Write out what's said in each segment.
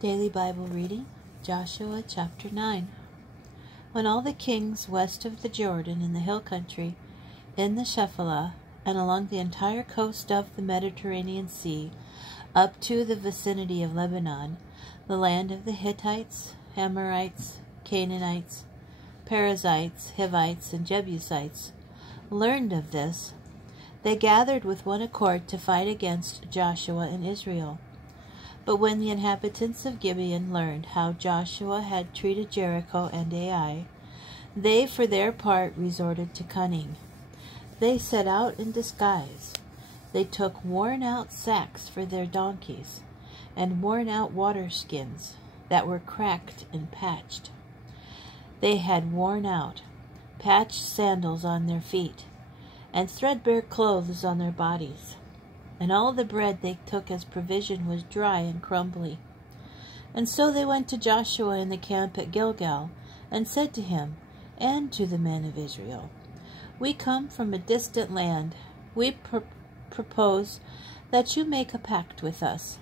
Daily Bible reading, Joshua chapter 9. When all the kings west of the Jordan in the hill country, in the Shephelah, and along the entire coast of the Mediterranean Sea, up to the vicinity of Lebanon, the land of the Hittites, Amorites, Canaanites, Perizzites, Hivites, and Jebusites, learned of this, they gathered with one accord to fight against Joshua and Israel. But when the inhabitants of Gibeon learned how Joshua had treated Jericho and Ai, they for their part resorted to cunning. They set out in disguise. They took worn-out sacks for their donkeys, and worn-out water skins that were cracked and patched. They had worn-out, patched sandals on their feet, and threadbare clothes on their bodies. And all the bread they took as provision was dry and crumbly. And so they went to Joshua in the camp at Gilgal, and said to him, and to the men of Israel, "We come from a distant land. We propose that you make a pact with us."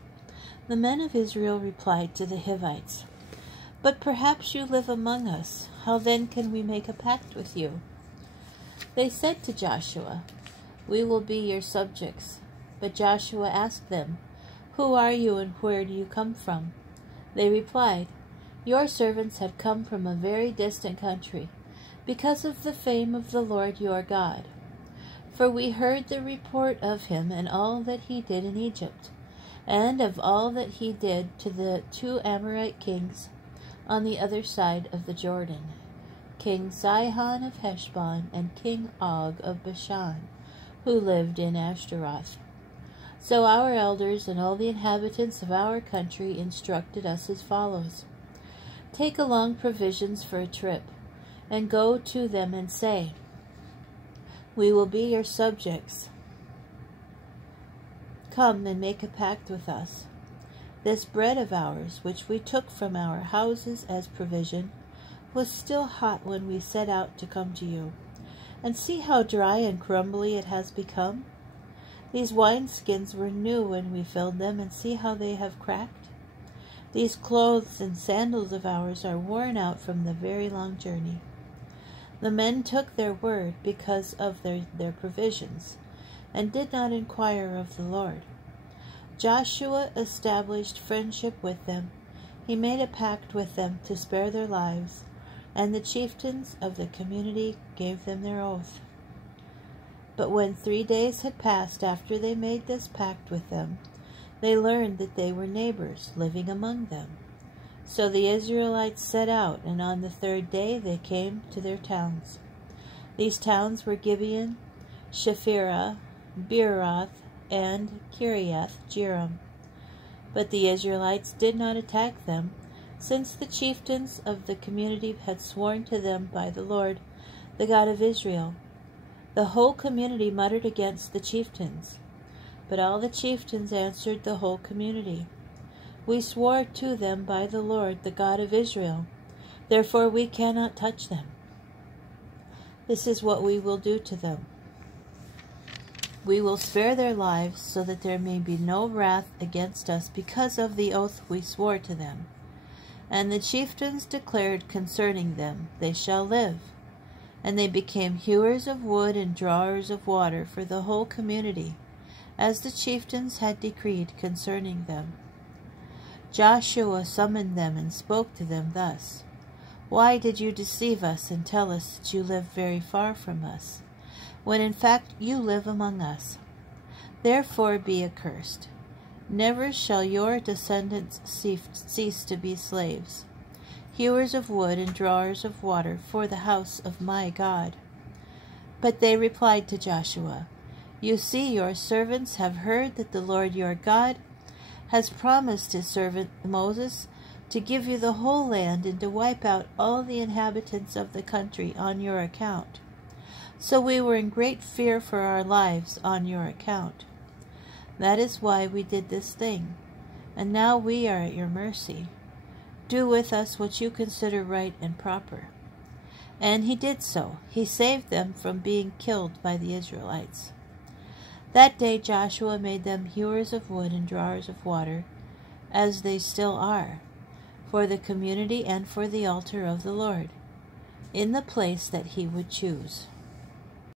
The men of Israel replied to the Hivites, "But perhaps you live among us. How then can we make a pact with you?" They said to Joshua, "We will be your subjects." But Joshua asked them, "Who are you and where do you come from?" They replied, "Your servants have come from a very distant country, because of the fame of the Lord your God. For we heard the report of him and all that he did in Egypt, and of all that he did to the two Amorite kings on the other side of the Jordan, King Sihon of Heshbon and King Og of Bashan, who lived in Ashtaroth. So our elders and all the inhabitants of our country instructed us as follows: Take along provisions for a trip, and go to them and say, 'We will be your subjects. Come and make a pact with us. This bread of ours, which we took from our houses as provision, was still hot when we set out to come to you. And see how dry and crumbly it has become. These wineskins were new when we filled them, and see how they have cracked. These clothes and sandals of ours are worn out from the very long journey.' The men took their word because of their provisions, and did not inquire of the Lord. Joshua established friendship with them. He made a pact with them to spare their lives, and the chieftains of the community gave them their oath. But when 3 days had passed after they made this pact with them, they learned that they were neighbors living among them. So the Israelites set out, and on the 3rd day they came to their towns. These towns were Gibeon, Shephirah, Beeroth, and Kiriath Jearim. But the Israelites did not attack them, since the chieftains of the community had sworn to them by the Lord, the God of Israel. The whole community muttered against the chieftains. But all the chieftains answered the whole community, "We swore to them by the Lord, the God of Israel. Therefore we cannot touch them. This is what we will do to them. We will spare their lives, so that there may be no wrath against us because of the oath we swore to them." And the chieftains declared concerning them, "They shall live." And they became hewers of wood and drawers of water for the whole community, as the chieftains had decreed concerning them. Joshua summoned them and spoke to them thus: "Why did you deceive us and tell us that you live very far from us, when in fact you live among us? Therefore be accursed. Never shall your descendants cease to be slaves, hewers of wood and drawers of water for the house of my God." But they replied to Joshua, "You see, your servants have heard that the Lord your God has promised his servant Moses to give you the whole land and to wipe out all the inhabitants of the country on your account. So we were in great fear for our lives on your account. That is why we did this thing, and now we are at your mercy. Do with us what you consider right and proper." And he did so. He saved them from being killed by the Israelites. That day Joshua made them hewers of wood and drawers of water, as they still are, for the community and for the altar of the Lord, in the place that he would choose.